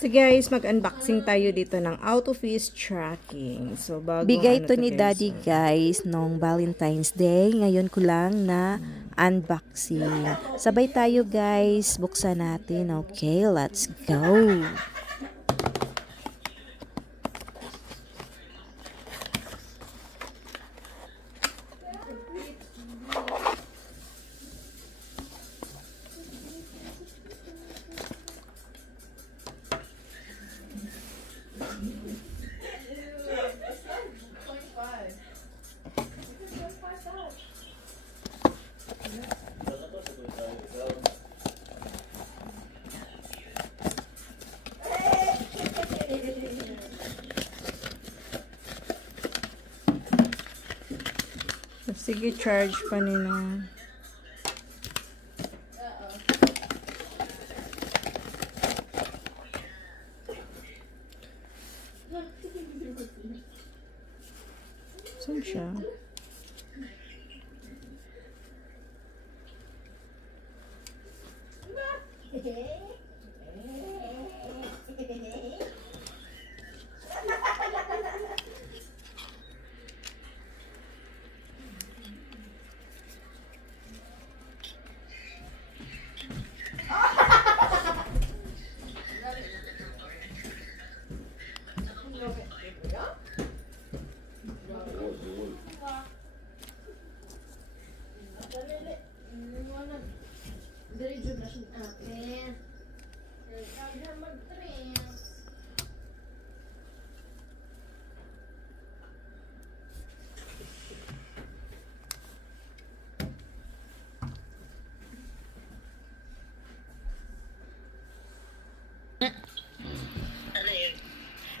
So guys, mag-unboxing tayo dito ng Autofeast tracking. So bago bigay to ni Daddy guys nung Valentine's Day. Ngayon ko lang na unboxing. Sabay tayo guys, buksan natin. Okay, let's go. Sige, charge pa nila. Saan siya?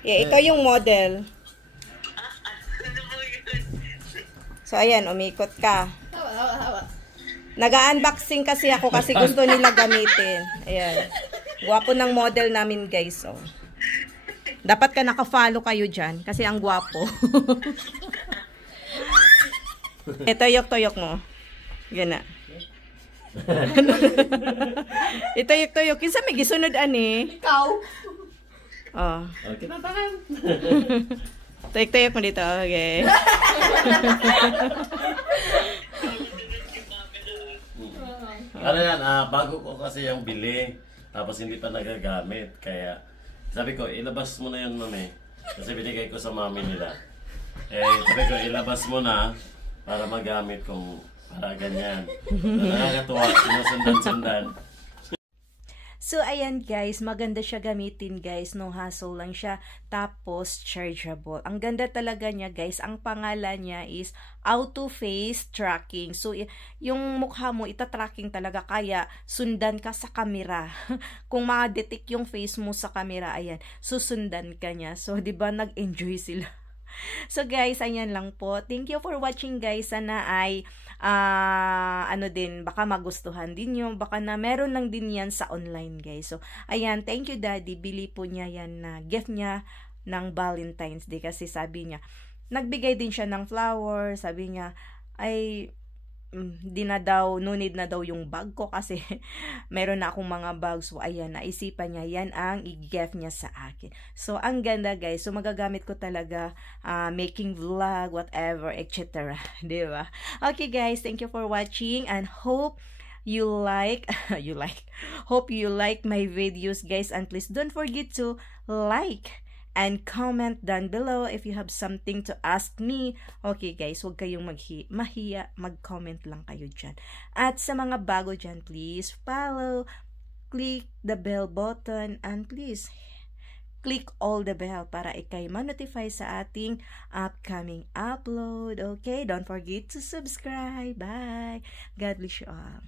Yeah, ito yung model. So, ayan, umikot ka. Nag-unboxing kasi ako kasi gusto nila gamitin. Ayan. Gwapo ng model namin, guys. Oh. Dapat ka naka-follow kayo dyan kasi ang gwapo. Ito tuyok mo. Yan na. Ito tuyok. Kinsa may gisunod ani? Ikaw. Oh. Okay, tatakan. Tuyok mo dito. Okay. Ano yan, bago ko kasi yung bili, tapos hindi pa nagagamit. Kaya sabi ko, ilabas mo na yun, mami. Kasi binigay ko sa mami nila. Sabi ko, ilabas mo na para magamit kung para ganyan. Nakakatuwa, sinusundan-sundan. So, ayan guys, maganda siya gamitin guys, no hassle lang siya, tapos chargeable. Ang ganda talaga niya guys, ang pangalan niya is Autofeast tracking. So, yung mukha mo, ita-tracking talaga, kaya sundan ka sa camera. Kung ma-detect yung face mo sa camera, ayan, susundan ka niya. So, di ba nag-enjoy sila? So guys, ayan lang po. Thank you for watching guys. Sana ay baka magustuhan din nyo. Baka na meron lang din yan sa online guys. So ayan, thank you Daddy. Bili po niya yan na gift niya ng Valentine's Day. Kasi sabi niya, nagbigay din siya ng flower. Sabi niya, ay di na daw, no need na daw yung bag ko kasi meron na akong mga bags. So ayan, naisipan niya yan ang i-gift niya sa akin. So ang ganda guys, so magagamit ko talaga making vlog, whatever, etc. Diba? Okay guys, thank you for watching and hope you like hope you like my videos guys, and please don't forget to like and comment down below if you have something to ask me. Okay guys, huwag kayong mahiya, mag-comment lang kayo dyan. At sa mga bago dyan, please follow, click the bell button, and please click all the bell para ikay ma-notify sa ating upcoming upload. Okay, don't forget to subscribe. Bye! God bless you all.